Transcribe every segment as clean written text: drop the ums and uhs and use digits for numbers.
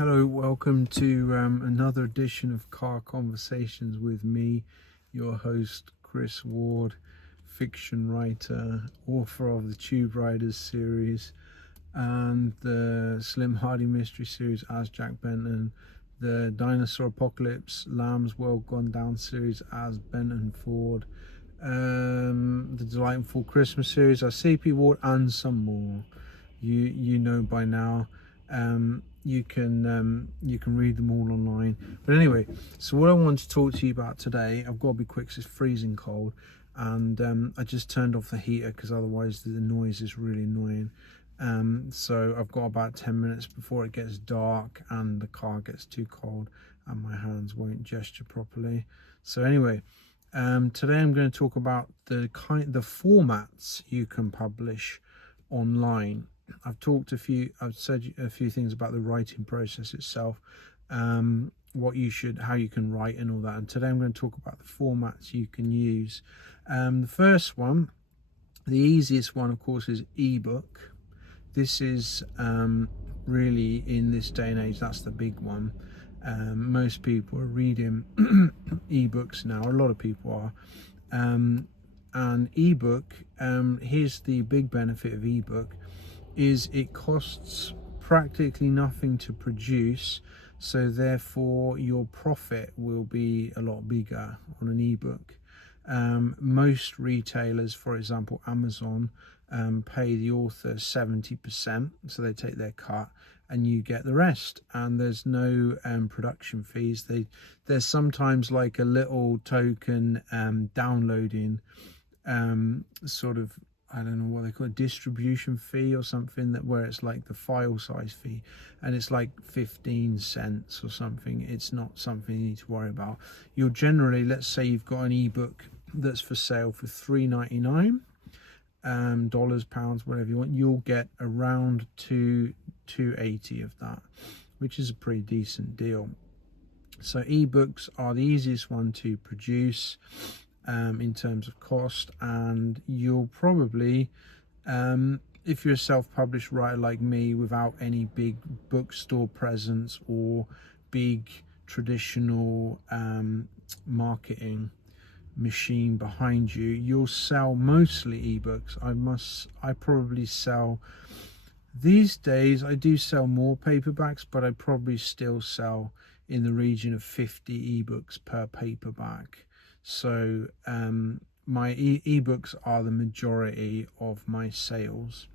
Hello, welcome to another edition of Car Conversations with me, your host Chris Ward, fiction writer, author of the Tube Riders series and the Slim Hardy mystery series as Jack Benton, the Dinosaur Apocalypse Lamb's World Gone Down series as Benton Ford, the Delightful Christmas series as CP Ward, and some more. You know by now. You can read them all online. But anyway, so what I want to talk to you about today, I've got to be quick 'cause it's freezing cold, and I just turned off the heater because otherwise the noise is really annoying. So I've got about 10 minutes before it gets dark and the car gets too cold and my hands won't gesture properly. So anyway, today I'm going to talk about the formats you can publish online. I've said a few things about the writing process itself, how you can write and all that. And today I'm going to talk about the formats you can use. The first one, the easiest one, of course, is ebook. This is really, in this day and age, that's the big one. Most people are reading ebooks now. A lot of people are. And ebook, here's the big benefit of ebook, is it costs practically nothing to produce, so therefore your profit will be a lot bigger on an ebook. Most retailers, for example Amazon, pay the author 70%, so they take their cut and you get the rest, and there's no production fees. There's sometimes like a little token downloading sort of, I don't know what they call it, distribution fee or something, that where it's like the file size fee, and it's like 15 cents or something. It's not something you need to worry about. You'll generally, let's say you've got an ebook that's for sale for $3.99, dollars, pounds, whatever you want, you'll get around $2.80 of that, which is a pretty decent deal. So ebooks are the easiest one to produce in terms of cost, and you'll probably, if you're a self-published writer like me without any big bookstore presence or big traditional marketing machine behind you, you'll sell mostly ebooks. I probably sell, these days I do sell more paperbacks, but I probably still sell in the region of 50 ebooks per paperback. So my ebooks are the majority of my sales.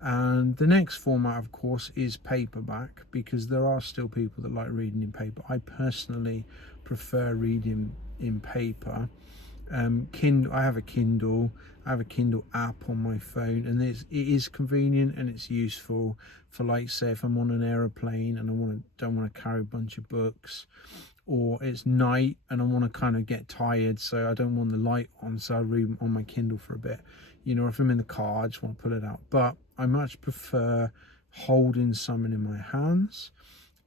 And the next format, of course, is paperback, because there are still people that like reading in paper. I personally prefer reading in paper. I have a Kindle. I have a Kindle app on my phone, and it is convenient and it's useful for, like, say if I'm on an aeroplane and don't want to carry a bunch of books, or it's night and I want to kind of get tired, so I don't want the light on, so I read on my Kindle for a bit. You know, if I'm in the car, I just want to pull it out. But I much prefer holding something in my hands.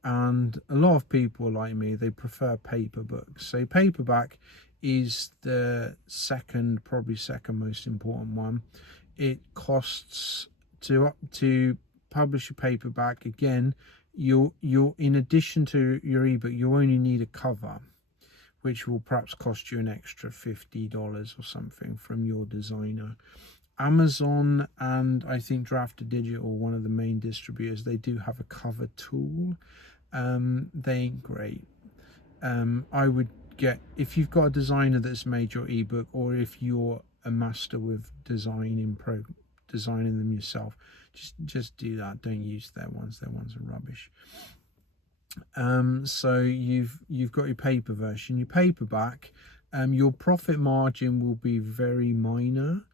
And a lot of people like me, they prefer paper books. So paperback is the probably second most important one. It costs to publish a paperback, again, you'll in addition to your ebook, you only need a cover, which will perhaps cost you an extra $50 or something from your designer. Amazon and I think Draft Digital, one of the main distributors, they do have a cover tool. They ain't great. I would get, if you've got a designer that's made your ebook, or if you're a master with designing them yourself, just do that. Don't use their ones. Their ones are rubbish. So you've got your paper version. Your paperback, your profit margin will be very minor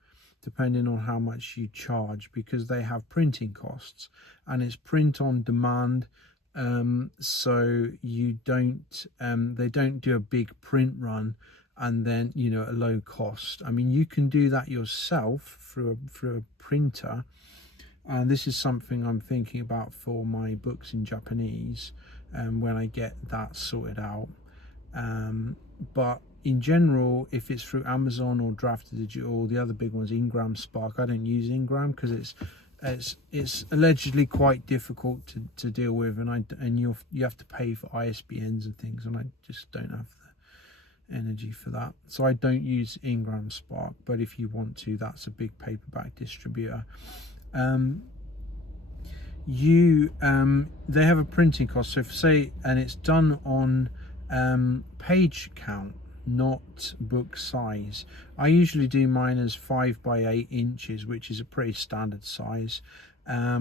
depending on how much you charge, because they have printing costs and it's print on demand. So you don't they don't do a big print run and then, you know, a low cost. I mean, you can do that yourself through a printer, and this is something I'm thinking about for my books in Japanese, when I get that sorted out. But in general, if it's through Amazon or Draft Digital, the other big one's Ingram Spark. I don't use Ingram because it's it's allegedly quite difficult to deal with, and you have to pay for ISBNs and things, and I just don't have the energy for that. So I don't use Ingram Spark, but if you want to, that's a big paperback distributor. They have a printing cost. So if say, and it's done on page count, not book size. I usually do mine as 5 by 8 inches, which is a pretty standard size. I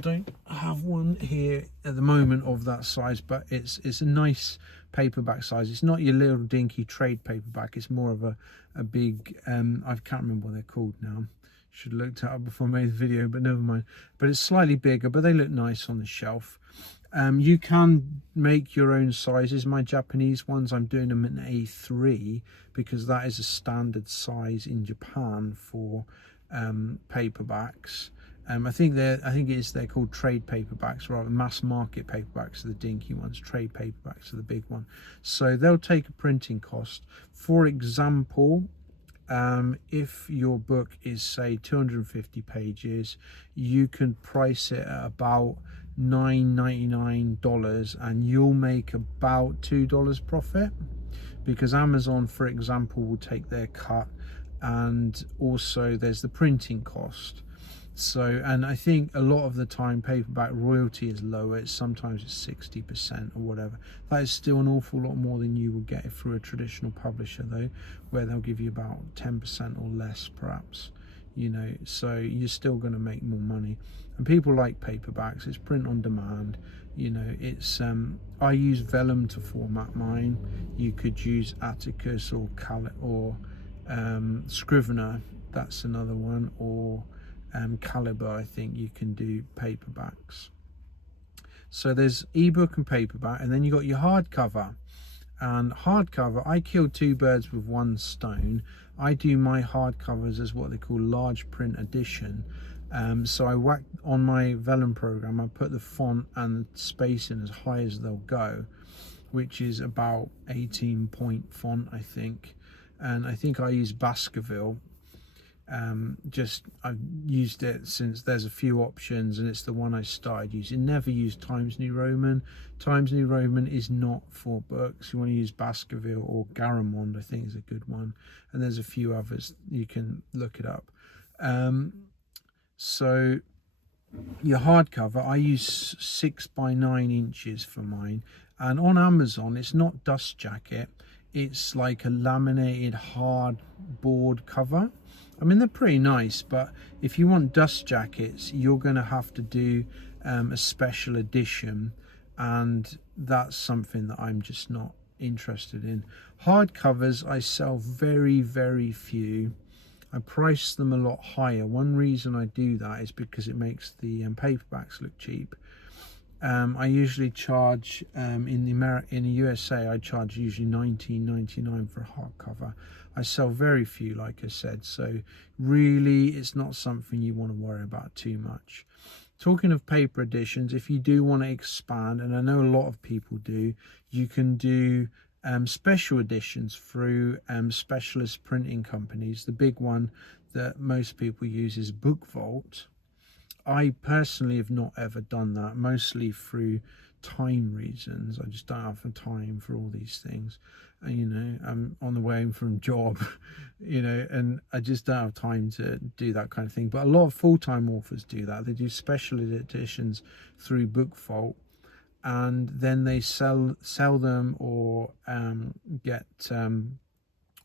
don't have one here at the moment of that size, but it's a nice paperback size. It's not your little dinky trade paperback. It's more of a big, I can't remember what they're called now. Should have looked it up before I made the video, but never mind. But it's slightly bigger, but they look nice on the shelf. You can make your own sizes. My Japanese ones, I'm doing them in A3 because that is a standard size in Japan for paperbacks. I think they're called trade paperbacks, rather mass market paperbacks are the dinky ones. Trade paperbacks are the big one. So they'll take a printing cost. For example, if your book is say 250 pages, you can price it at about $9.99 and you'll make about $2 profit, because Amazon, for example, will take their cut, and also there's the printing cost. So, and I think a lot of the time paperback royalty is lower. Sometimes it's 60% or whatever. That is still an awful lot more than you will get through a traditional publisher though, where they'll give you about 10% or less perhaps, you know, so you're still going to make more money. And people like paperbacks. It's print on demand, you know. It's I use vellum to format mine. You could use Atticus or Scrivener, that's another one, or Caliber. I think you can do paperbacks. So there's ebook and paperback, and then you got your hardcover. And hardcover, I kill two birds with one stone. I do my hardcovers as what they call large print edition. So I whack on my vellum program, I put the font and the spacing as high as they'll go, which is about 18-point font, I think. And I think I use Baskerville. I've used it since there's a few options, and it's the one I started using. Never used Times New Roman. Times New Roman is not for books. You want to use Baskerville or Garamond, I think is a good one, and there's a few others. You can look it up. So your hardcover, I use 6 by 9 inches for mine, and on Amazon it's not dust jacket, it's like a laminated hard board cover. I mean, they're pretty nice, but if you want dust jackets, you're going to have to do a special edition, and that's something that I'm just not interested in. Hardcovers, I sell very, very few. I price them a lot higher. One reason I do that is because it makes the paperbacks look cheap. I usually charge in the USA, I charge usually $19.99 for a hardcover. I sell very few, like I said, so really it's not something you want to worry about too much. Talking of paper editions, if you do want to expand, and I know a lot of people do, you can do special editions through specialist printing companies. The big one that most people use is Book Vault. I personally have not ever done that, mostly through time reasons. I just don't have the time for all these things. And, you know, I'm on the way home from a job, you know, and I just don't have time to do that kind of thing. But a lot of full-time authors do that. They do special editions through Book Vault, and then they sell them or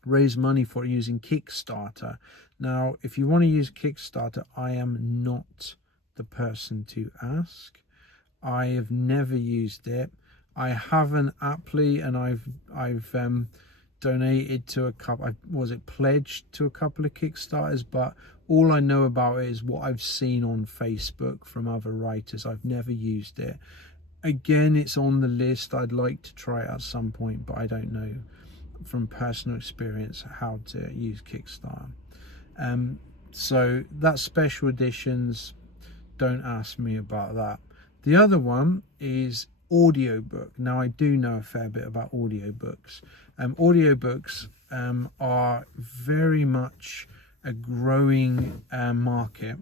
raise money for it using Kickstarter. Now, if you want to use Kickstarter, I am not the person to ask. I have never used it. I haven't aptly, and I've donated to a couple. Pledged to a couple of Kickstarters, but all I know about it is what I've seen on Facebook from other writers. I've never used it. Again, it's on the list. I'd like to try it at some point, but I don't know from personal experience how to use Kickstarter. So that's special editions. Don't ask me about that. The other one is audiobook. Now, I do know a fair bit about audiobooks. Audiobooks are very much a growing market.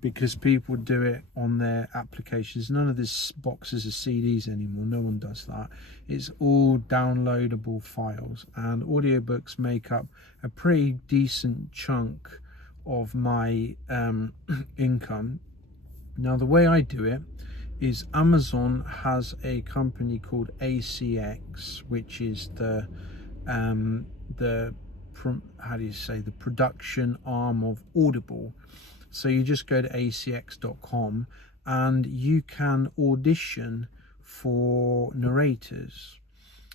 because people do it on their applications. None of this boxes of CDs anymore. No one does that. It's all downloadable files, and audiobooks make up a pretty decent chunk of my income. Now, the way I do it is Amazon has a company called ACX, which is the how do you say, the production arm of Audible. So you just go to acx.com and you can audition for narrators.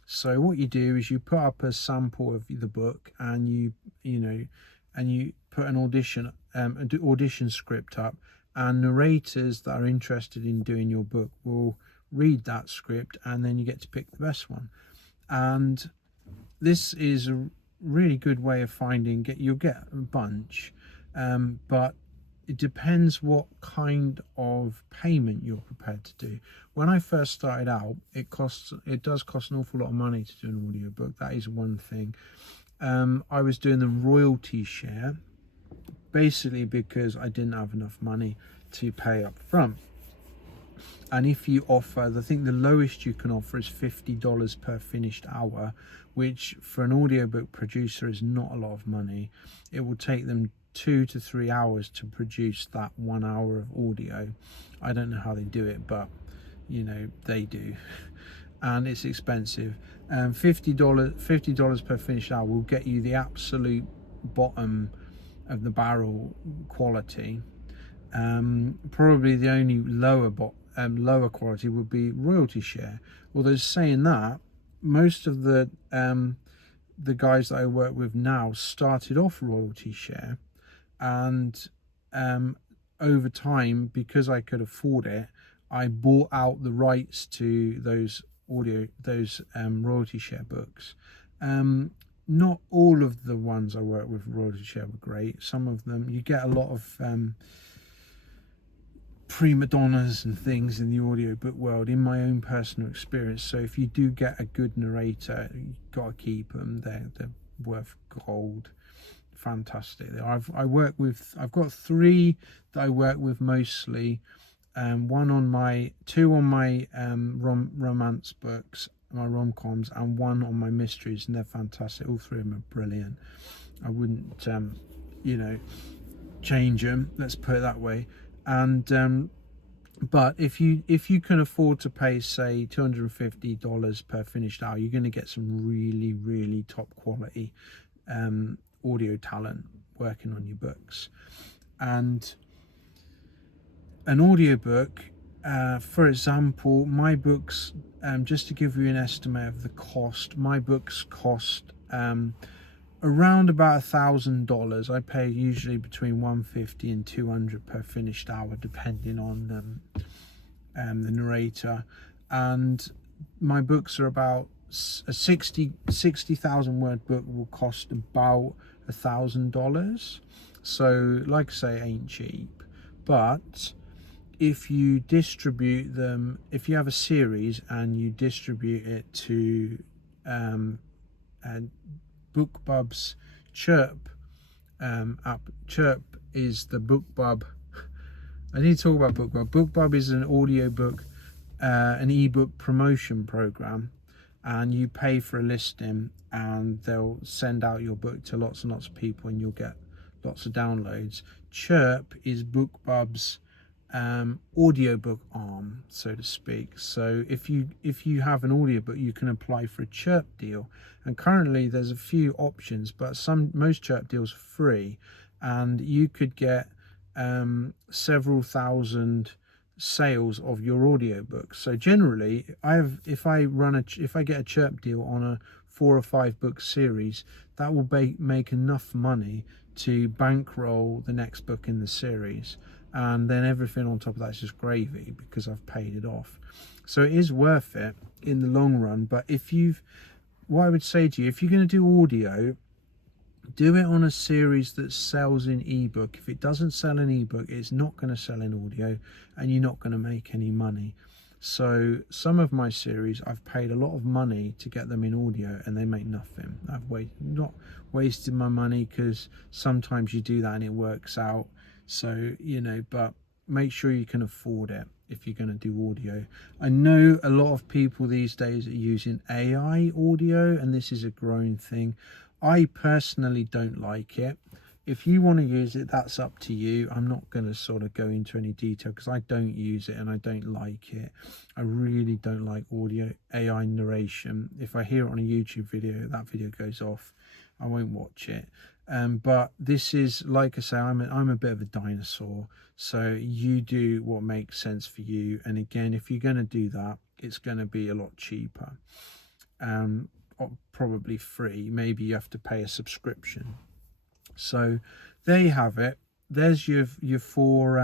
So what you do is you put up a sample of the book, and you put an audition script up, and narrators that are interested in doing your book will read that script, and then you get to pick the best one. And this is a really good way of you'll get a bunch, but it depends what kind of payment you're prepared to do. When I first started out, it does cost an awful lot of money to do an audiobook. That is one thing. I was doing the royalty share, basically because I didn't have enough money to pay up front. And if you offer, I think the lowest you can offer is $50 per finished hour, which for an audiobook producer is not a lot of money. It will take them 2 to 3 hours to produce that 1 hour of audio. I don't know how they do it, but they do. And it's expensive. $50 per finished hour will get you the absolute bottom of the barrel quality. Probably the only lower quality would be royalty share. Although saying that, most of the guys that I work with now started off royalty share, and over time, because I could afford it, I bought out the rights to those royalty share books. Not all of the ones I work with royalty share were great. Some of them, you get a lot of prima donnas and things in the audiobook world, in my own personal experience. So if you do get a good narrator, you've got to keep them. They're worth gold. Fantastic. I've got 3 that I work with mostly. Two on my romance books, my rom-coms, and 1 on my mysteries, and they're fantastic. All 3 of them are brilliant. I wouldn't change them, let's put it that way. And but if you can afford to pay, say, $250 per finished hour, you're going to get some really, really top quality audio talent working on your books. And an audiobook, for example, my books, just to give you an estimate of the cost, my books cost around about $1,000. I pay usually between $150 and $200 per finished hour, depending on the narrator. And my books are about a 60,000 word book will cost about $1,000. So, like I say, ain't cheap. But if you distribute them, if you have a series and you distribute it to BookBub's Chirp app. Chirp is the BookBub. I need to talk about BookBub. BookBub is an audiobook, an ebook promotion program, and you pay for a listing, and they'll send out your book to lots and lots of people, and you'll get lots of downloads. Chirp is BookBub's audiobook arm, so to speak. So if you have an audiobook, you can apply for a Chirp deal, and currently there's a few options, but most Chirp deals are free, and you could get several thousand sales of your audiobook. So generally, if I get a Chirp deal on a 4 or 5 book series, that will make enough money to bankroll the next book in the series, and then everything on top of that is just gravy because I've paid it off. So it is worth it in the long run. But what I would say to you, if you're going to do audio, do it on a series that sells in ebook. If it doesn't sell in ebook, it's not going to sell in audio, and you're not going to make any money. So some of my series, I've paid a lot of money to get them in audio, and they make nothing. I've not wasted my money, because sometimes you do that and it works out. So, you know, but make sure you can afford it if you're going to do audio. I know a lot of people these days are using AI audio, and this is a growing thing. I personally don't like it. If you want to use it, that's up to you. I'm not going to sort of go into any detail because I don't use it and I don't like it. I really don't like audio AI narration. If I hear it on a YouTube video, that video goes off. I won't watch it. But this is, like I say, I'm a bit of a dinosaur. So you do what makes sense for you. And again, if you're going to do that, it's going to be a lot cheaper. Probably free. Maybe you have to pay a subscription. So there you have it. There's your four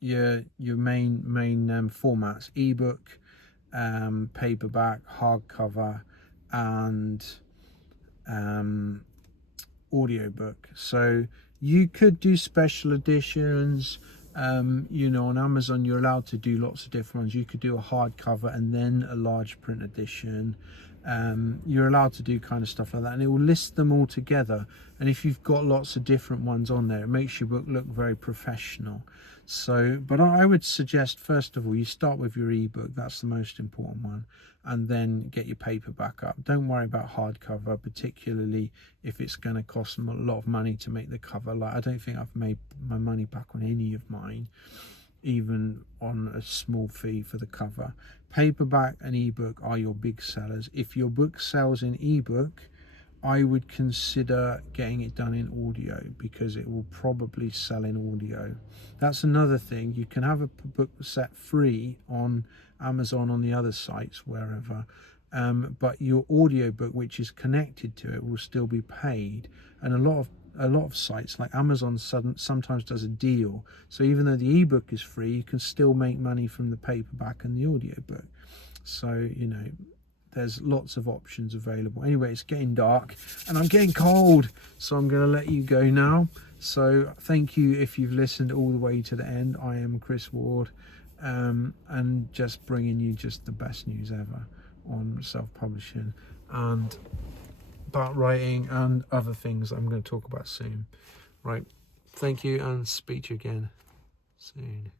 your main formats: ebook, paperback, hardcover, and audiobook. So you could do special editions. You know, on Amazon you're allowed to do lots of different ones. You could do a hardcover and then a large print edition. You're allowed to do kind of stuff like that, and it will list them all together. And if you've got lots of different ones on there, it makes your book look very professional. So, but I would suggest, first of all, you start with your ebook. That's the most important one, and then get your paperback up. Don't worry about hardcover, particularly if it's going to cost them a lot of money to make the cover. Like, I don't think I've made my money back on any of mine, even on a small fee for the cover. Paperback and ebook are your big sellers. If your book sells in ebook, I would consider getting it done in audio, because it will probably sell in audio. That's another thing. You can have a book set free on Amazon, on the other sites, wherever, but your audio book, which is connected to it, will still be paid. And a lot of sites like Amazon sometimes does a deal, so even though the ebook is free, you can still make money from the paperback and the audiobook. So, you know, there's lots of options available. Anyway, it's getting dark and I'm getting cold, so I'm going to let you go now. So thank you if you've listened all the way to the end. I am Chris Ward, and just bringing you just the best news ever on self-publishing and about writing and other things I'm going to talk about soon. Right, thank you, and speak to you again soon.